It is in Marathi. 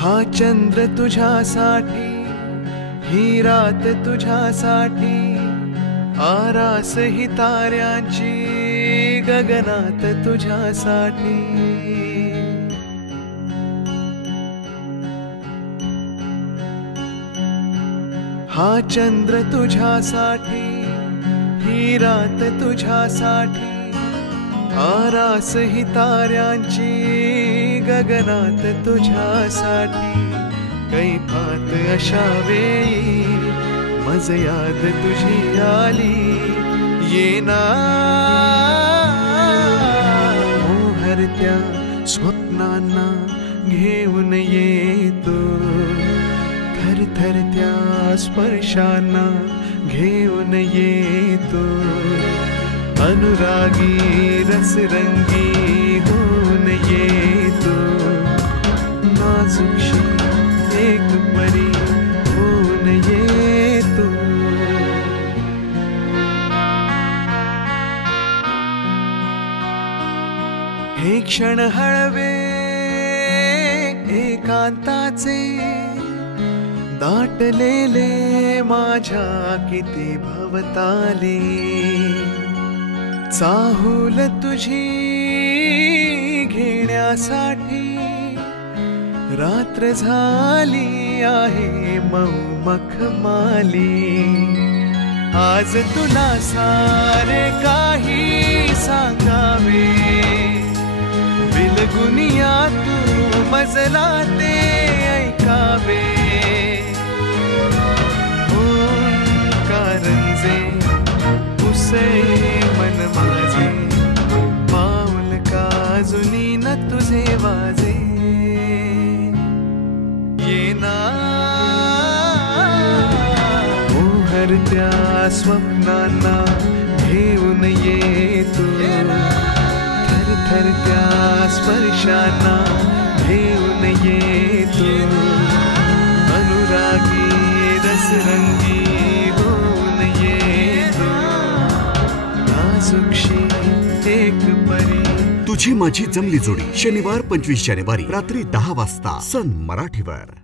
हा चंद्र तुझ्यासाठी, ही रात तुझ्यासाठी, आरास ही ताऱ्यांची गगनात तुझ्यासाठी। हा चंद्र तुझ्यासाठी, ही रात तुझ्यासाठी, आरास ही ताऱ्यांची गगनात तुझ्यासाठी। कैफात अशा वेळी मज याद तुझी आली, येना मोहरत्या स्वप्नांना घेऊन येतो, थरथरत्या स्पर्शांना घेऊन येतो। अनुरागी रसरंगी होऊन येतो, नाजुकशी एक परी होऊन येतो। हे क्षण हळवे एकांताचे, दाटलेले माझ्या किती भवताले। चाहूल तुझी घेण्यासाठी रात्र झाली आहे मऊ मखमाली। आज तुला सारे काही सांगावे, बिलगुनिया तू मजला ते ऐकावे। कारंजे उसे मन माझे, पाऊल काजुनी न तुझे वाजे। येना मोहरत्या स्वप्नांना घेऊन येतो, थरथरत्या स्पर्शांना घेऊन येतो। अनुरागी रसरंगी होऊन येतो, नाजुकशी एक परी। तुझी माझी जमली जोडी, शनिवार 25 जानेवारी रात्री 10 वाजता सन मराठीवर।